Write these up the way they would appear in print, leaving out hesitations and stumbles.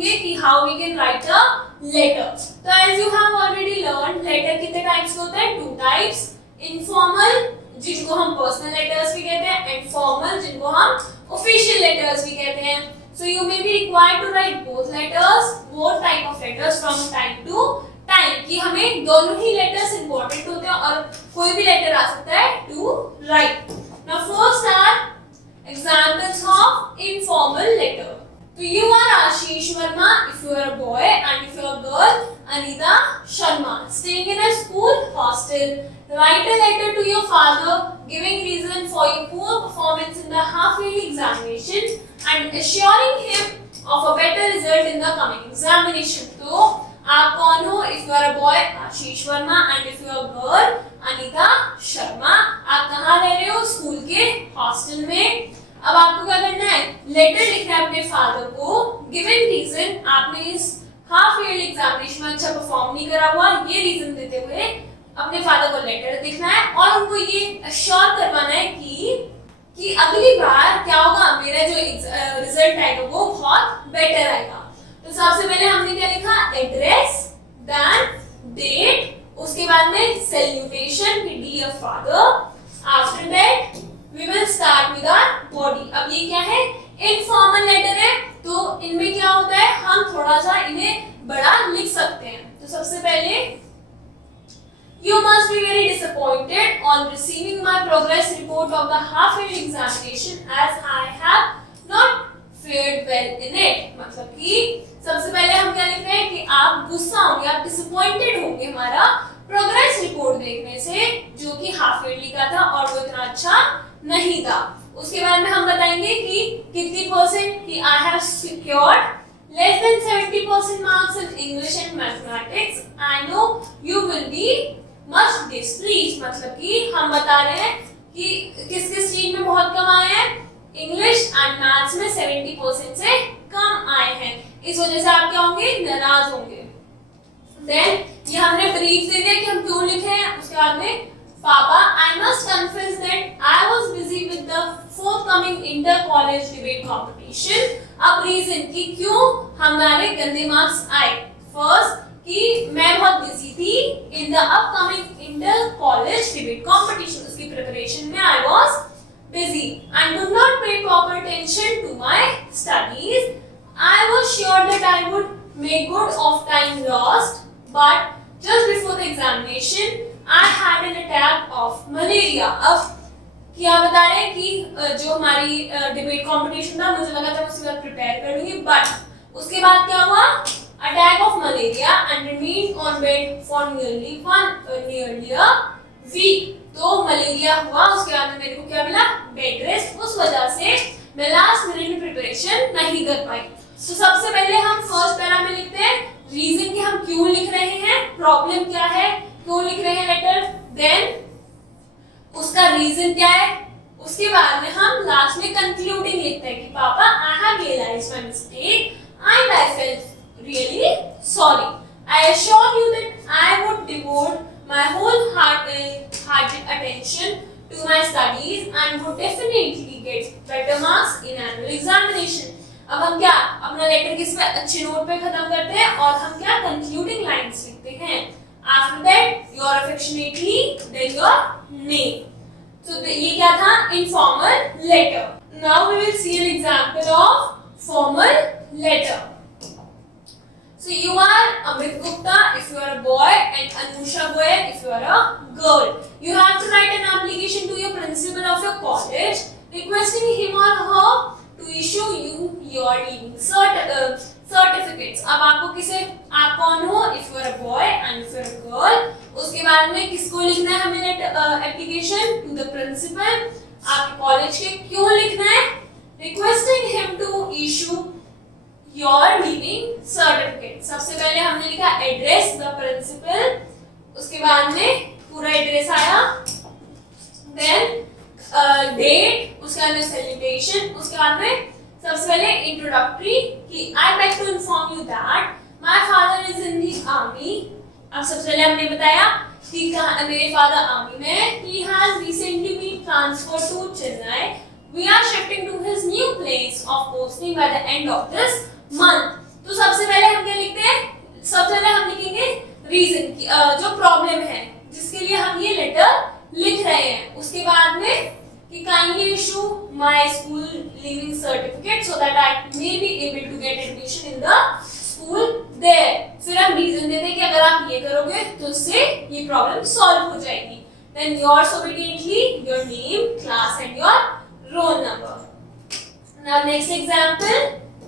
सीखेंगे कि how we can write a letter. तो as you have already learn, letter कितने टाइप्स के होते हैं? 2 टाइप्स, इनफॉर्मल जिनको हम पर्सनल लेटर्स भी कहते हैं, एंड फॉर्मल जिनको हम ऑफिशियल लेटर्स भी कहते हैं। So you may be required to write both letters, both type of letters from time to time, कि हमें दोनों ही letters important होते हैं और कोई भी letter आ सकता है to write. Now first are examples of informal letter. So you are Ashish Verma if you are a boy, and if you are a girl, Anita Sharma, staying in a school hostel. Write a letter to your father giving reason for your poor performance in the half-yearly examination and assuring him of a better result in the coming examination. तो आप कौन हो? If you are a boy, Ashish Verma, and if you are a girl, Anita Sharma. आप कहाँ रह रहे हो? School के हॉस्टल में। अब आपको क्या करना है? लेटर लिखना है अपने फादर को, गिवन रीजन, आपने इस हाफ ईयरली एग्जामिनेशन में अच्छा परफॉर्म नहीं करा हुआ, ये रीजन देते हुए अपने फादर को लेटर लिखना है और उनको ये अश्योर करवाना है कि अगली बार क्या होगा, मेरा जो रिजल्ट आएगा वो बहुत बेटर आएगा। तो सबसे पहले हमने क्या लिखा? एड्रेस, देन डेट, उसके बाद में salutation with dear father. After that we will start with our body. अब ये क्या है? इनफॉर्मल लेटर है, तो इनमें क्या होता है, हम थोड़ा सा इन्हें बड़ा लिख सकते हैं। तो सबसे पहले, you must be very disappointed on receiving my progress report of the half-yearly examination as I have not fared well in it. मतलब कि सबसे पहले हम क्या लिख रहे हैं कि आप गुस्सा होंगे, आप डिसअपॉइंटेड होंगे हमारा प्रोग्रेस रिपोर्ट देखने से, जो कि हाफ ईयरली का था और वो इतना अच्छा नहीं था। उसके बाद में हम बताएंगे कि कितनी परसेंट, कि I have secured less than 70% marks in English and mathematics. I know you will be much displeased. मतलब कि हम बता रहे हैं कि किस किस चीज में बहुत कम आए हैं, इंग्लिश एंड मैथ्स में 70% से कम आए हैं, इस वजह से आप क्या होंगे? नाराज होंगे। देन ये हमने ब्रीफ दे दिया कि हम क्यों लिखे हैं। उसके बाद में, पापा, I must confess that I was busy with the forthcoming inter college debate competition. अब रीजन कि क्यों हमारे गंदे मार्क्स आए। फर्स्ट, कि मैं बहुत बिजी थी in the upcoming inter college debate competition, उसकी प्रिपरेशन में I was busy and could not pay proper attention to my studies. I was sure that I would make good of time lost, but just before the examination I had an attack of malaria. अब क्या बता रहे हैं कि जो हमारी debate competition था, मुझे लगा था उसके बाद प्रिपेयर कर लूंगी, बट उसके बाद क्या हुआ? Attack of malaria and remained on bed for nearly a week. तो मलेरिया हुआ, उसके बाद में मेरे को क्या मिला? Bed rest. उस वजह से मैं लास्ट मिनट में प्रिपरेशन नहीं कर पाई। तो सबसे पहले हम फर्स्ट पैरा में लिखते हैं रीजन कि हम क्यों लिख रहे हैं, प्रॉब्लम क्या है, क्यों लिख रहे हैं लेटर, देन उसका रीजन क्या है। उसके बाद में हम लास्ट में कंक्लूडिंग लिखते हैं कि पापा, I have realised my mistake and I felt really sorry. I assure you that I would devote my whole-hearted attention to my studies and would definitely get better marks in annual examination. अब हम क्या अपना letter किस पे? अच्छे note पे खत्म करते हैं और हम क्या कंक्लूडिंग लाइंस लिखते हैं। After that, your affectionately, then your name. So ये क्या था? Informal letter. Now we will see an example of formal letter. So you are Amrit Gupta if you are a boy, and Anusha Goyal if you are a girl. You have to write an application to your principal of your college requesting him or her to issue you your leaving certificates. अब आपको किसे, आप कौन हो? If you are a boy and if you are a girl. उसके बाद में किसको लिखना है हमें एप्लीकेशन? To the principal, आपके कॉलेज के। क्यों लिखना है? Requesting him to issue your leaving certificate. सबसे पहले हमने लिखा एड्रेस, द प्रिंसिपल, उसके बाद में पूरा एड्रेस आया, देन डेट, उसके बाद में सैल्यूटेशन, उसके बाद में सबसे पहले इंट्रोडक्टरी कि I like to inform you that my father is in the army. अब सबसे पहले हमने बताया कि मेरे फादर आर्मी में, he has recently been transferred to Chennai. We are shifting to his new place of posting by the end of this month. तो सबसे that I may be able to get admission in the school there. फिर हम reason देते हैं कि अगर आप ये करोगे तो उससे ये प्रॉब्लम सॉल्व हो जाएगी. Then yours obediently, your name, class and your roll number. Now next example,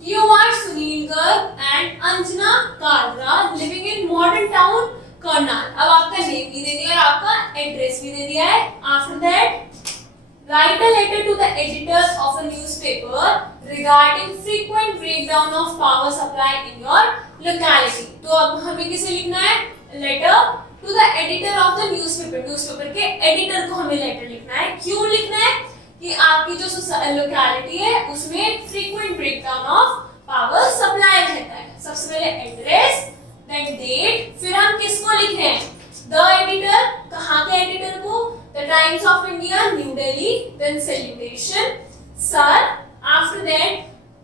you are Sunil Garg and Anjana Kalra living in modern town Karnal. अब आपका नेम भी दे दिया और आपका एड्रेस भी दे दिया है. After that, write a letter to the editor of a newspaper regarding frequent breakdown of power supply in your locality. तो अब हमें किसे लिखना है? Letter to the editor of the newspaper. Newspaper के एडिटर को हमें लेटर लिखना है. क्यों लिखना है? कि आपकी जो लोकेलिटी है उसमें frequent breakdown of power supply रहता है. सबसे पहले एड्रेस, then date, फिर हम किसको लिख रहे हैं? The editor. कहाँ के एडिटर को? The Times of India, New Delhi. Then salutation, sir. After that,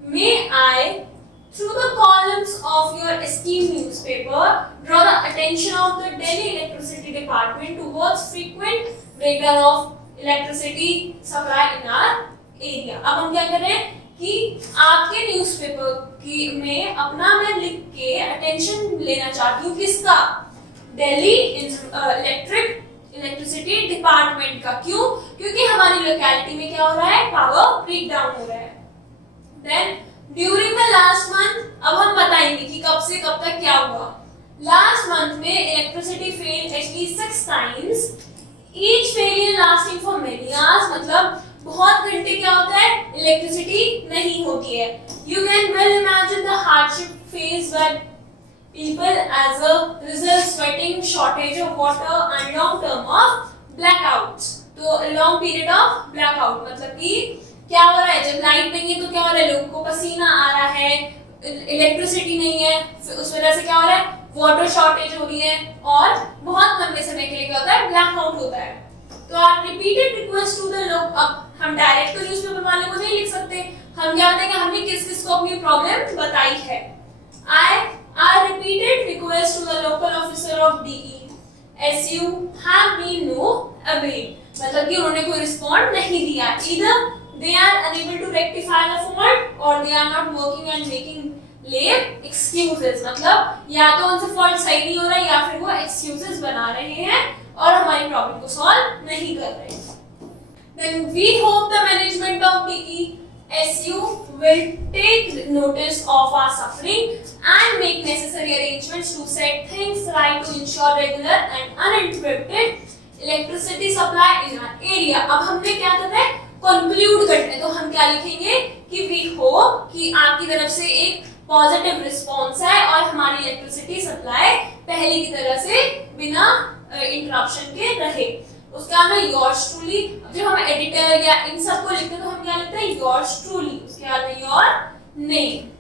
may I, through the columns of your esteemed newspaper, draw the attention of the Delhi Electricity Department towards frequent breakdown of electricity supply in our area. अब हम क्या कर रहे हैं कि आपके newspaper की में अपना मैं लिख के अटेंशन लेना चाहती हूँ. किसका? दिल्ली इलेक्ट्रिसिटी डिपार्टमेंट का. क्यों? क्योंकि हमारी लोकेलिटी में क्या हो रहा है? पावर ब्रेकडाउन हो रहा है. Then during the last month, अब हम बताएंगे कि कब से कब तक क्या हुआ. लास्ट मंथ में electricity fail at least 6 times, each failure lasting for many hours. मतलब बहुत घंटे क्या होता है? इलेक्ट्रिसिटी नहीं होती है. You can well imagine the hardship face by people as a result sweating, shortage of water and long term of blackouts. तो long period of blackout मतलब कि क्या हो रहा है? जब लाइट नहीं है तो क्या हो रहा है? लोगों को पसीना आ रहा है, इलेक्ट्रिसिटी नहीं है, उस वजह से क्या हो रहा है? वाटर शॉर्टेज हो रही है और बहुत लंबे समय के लिए क्या होता है? ब्लैकआउट होता है. तो आप रिपीटेड रिक्वेस्ट टू द लोग. अब हम डायरेक्ट तो न्यूज़पेपर वाले को नहीं लिख सकते. हम क्या बताएंगे? हमने किस किस को अपनी प्रॉब्लम बताई है. I repeated request to the local officer of DESU have been no avail. मतलब कि उन्होंने कोई रिस्पॉन्ड नहीं दिया. Either they are unable to rectify the fault or they are not working and making lame excuses. मतलब या तो उनसे फॉल्ट सही नहीं हो रहा है या फिर वो excuses बना रहे हैं और हमारी प्रॉब्लम को सॉल्व नहीं कर रहे. Then we hope the management of DESU will take notice of our suffering and make necessary arrangements to set things right to ensure regular and uninterrupted electricity supply in our area. अब हमने क्या करना है? conclude करना है. तो हम क्या लिखेंगे कि we hope कि आपकी तरफ से एक पॉजिटिव रिस्पॉन्स है और हमारी इलेक्ट्रिसिटी सप्लाई पहले की तरह से बिना इंटरप्शन के रहे. उसके बाद में yours truly. जब हम एडिटर या इन सबको लिखते हैं तो हम क्या लिखते हैं? yours truly. उसके बाद में your name.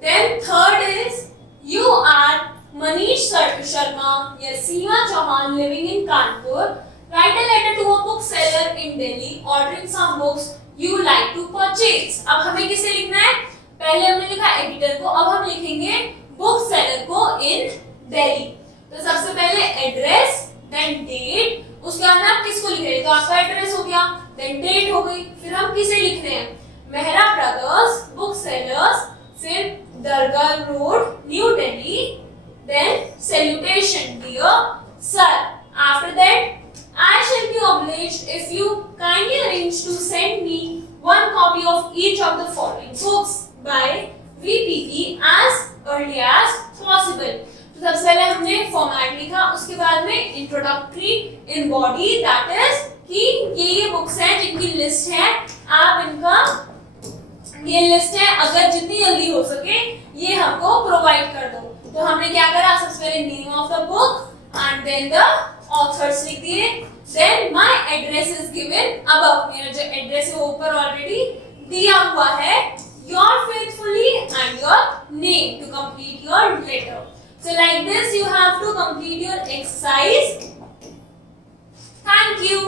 Then third is you are Manish Sharma, Yasima Chauhan living in Kanpur. Write a letter to a bookseller in Delhi ordering some books you like to purchase. अब हमें किसे लिखना है? पहले हमने लिखा एडिटर को, अब हम लिखेंगे बुक सेलर को इन दिल्ली. तो सबसे पहले एड्रेस, देन डेट, उसके बाद आप किसको लिख रहे हैं? तो आपका एड्रेस हो गया, देन डेट हो गई. फिर हम किसे लिख रहे हैं? मेहरा ब्रदर्स बुक सेलर्स, फिर Dargah road New Delhi, then salutation dear sir. After that I shall be obliged if you kindly arrange to send me one copy of each of the following books by VPP as early as possible. तो सबसे पहले हमने format लिखा, उसके बाद में introductory in body, that is कि ये बुक्स हैं जिनकी लिस्ट है, आप इनका ये लिस्ट है अगर जितनी जल्दी हो सके ये हमको प्रोवाइड कर दो. तो हमने क्या करा? सबसे पहले name of the book and then the authors लिख दिए. Then my address is given above. मेरा जो एड्रेस है वो ऊपर ऑलरेडी दिया हुआ है. Your faithfully and your name to complete your letter. So like this you have to complete your exercise. Thank you.